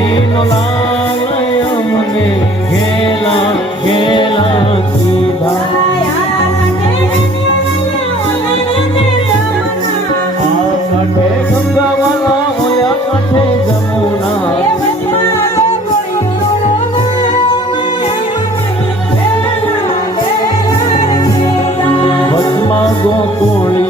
દીનો લાલ અમને ઘેલા ઘેલા સીધા. કાંઠે ગંગાવાલા ગોકુળી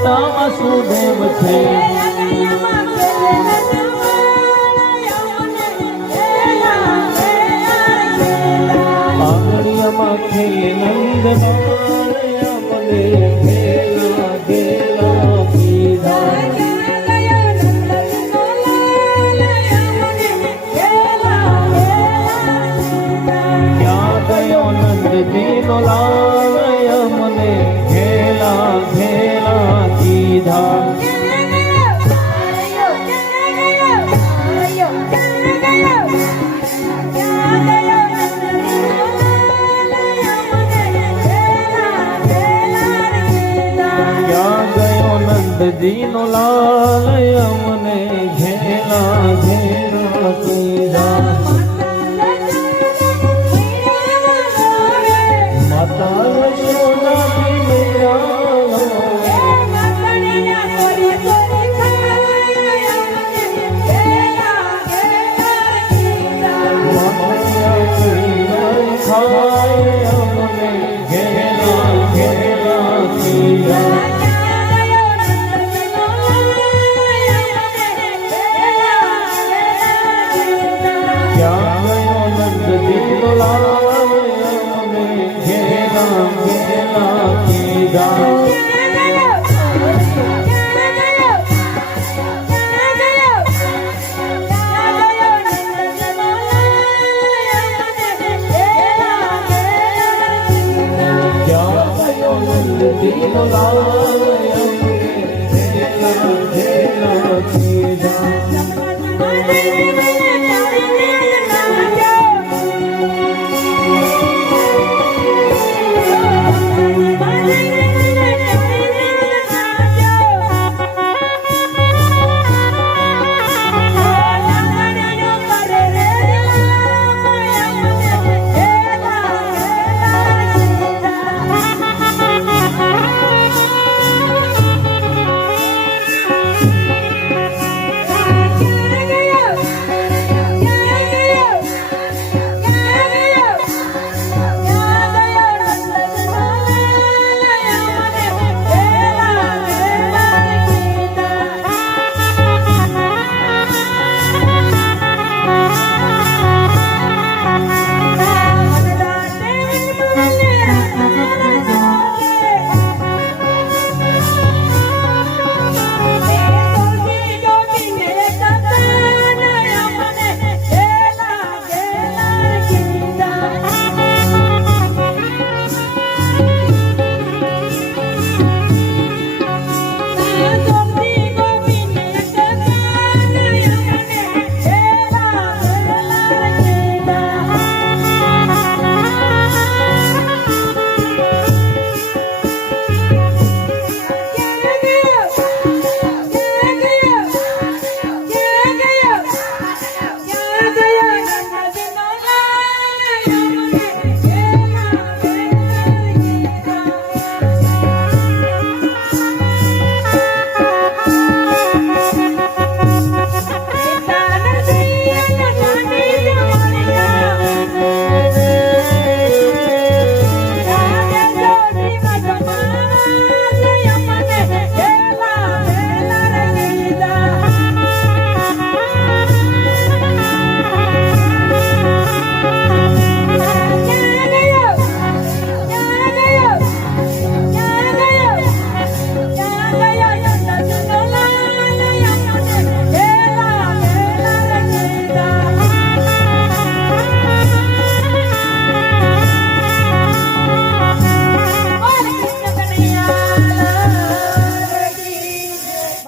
માતા માં શું દેવ છે નો લાલ અમને ઘેલા ઘે